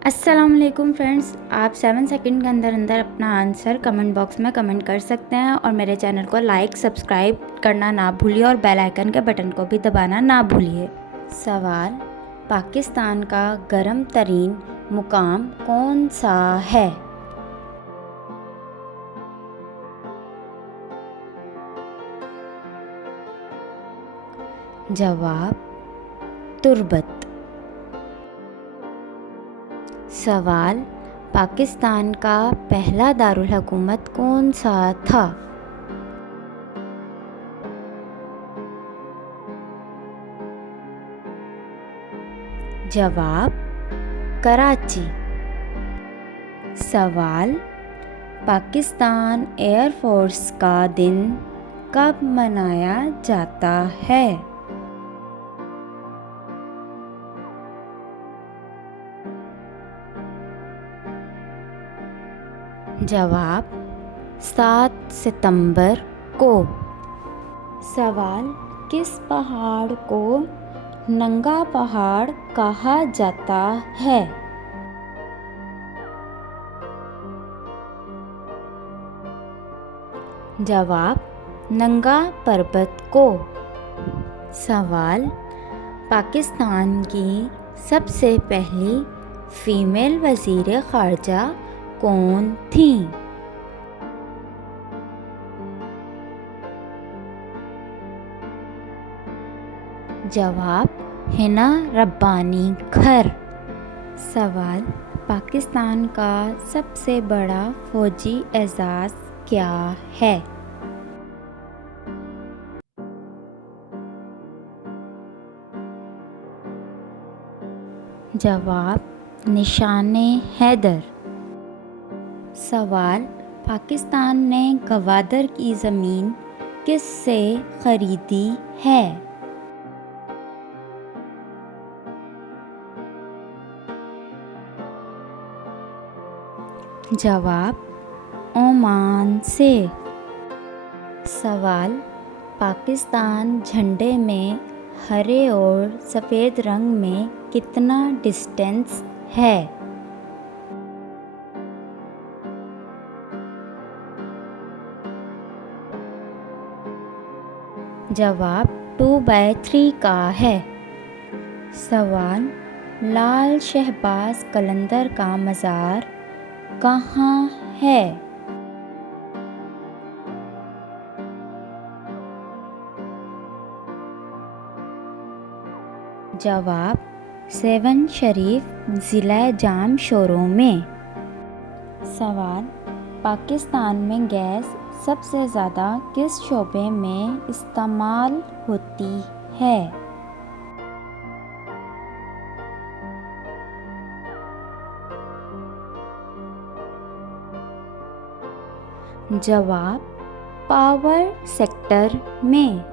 अस्सलाम वालेकुम फ्रेंड्स, आप 7 सेकंड के अंदर अंदर अपना आंसर कमेंट बॉक्स में कमेंट कर सकते हैं और मेरे चैनल को लाइक सब्सक्राइब करना ना भूलिए और बेल आइकन के बटन को भी दबाना ना भूलिए। सवाल, पाकिस्तान का गर्म तरीन मुकाम कौन सा है? जवाब, तुर्बत। सवाल, पाकिस्तान का पहला दारुल हुकूमत कौन सा था? जवाब, कराची। सवाल, पाकिस्तान एयरफोर्स का दिन कब मनाया जाता है? जवाब, 7 सितंबर को। सवाल, किस पहाड़ को नंगा पहाड़ कहा जाता है? जवाब, नंगा पर्वत को। सवाल, पाकिस्तान की सबसे पहली फीमेल वज़ीर ख़ारजा कौन थी? जवाब, हिना रब्बानी खर। सवाल, पाकिस्तान का सबसे बड़ा फ़ौजी एजाज़ क्या है? जवाब, निशाने हैदर। सवाल, पाकिस्तान ने गवादर की ज़मीन किस से ख़रीदी है? जवाब, ओमान से। सवाल, पाकिस्तान झंडे में हरे और सफ़ेद रंग में कितना डिस्टेंस है? जवाब, 2/3 का है। सवाल, लाल शहबाज कलंदर का मज़ार कहाँ है? जवाब, 7 शरीफ ज़िला जाम शोरों में। सवाल, पाकिस्तान में गैस सबसे ज़्यादा किस शोबे में इस्तेमाल होती है? जवाब, पावर सेक्टर में।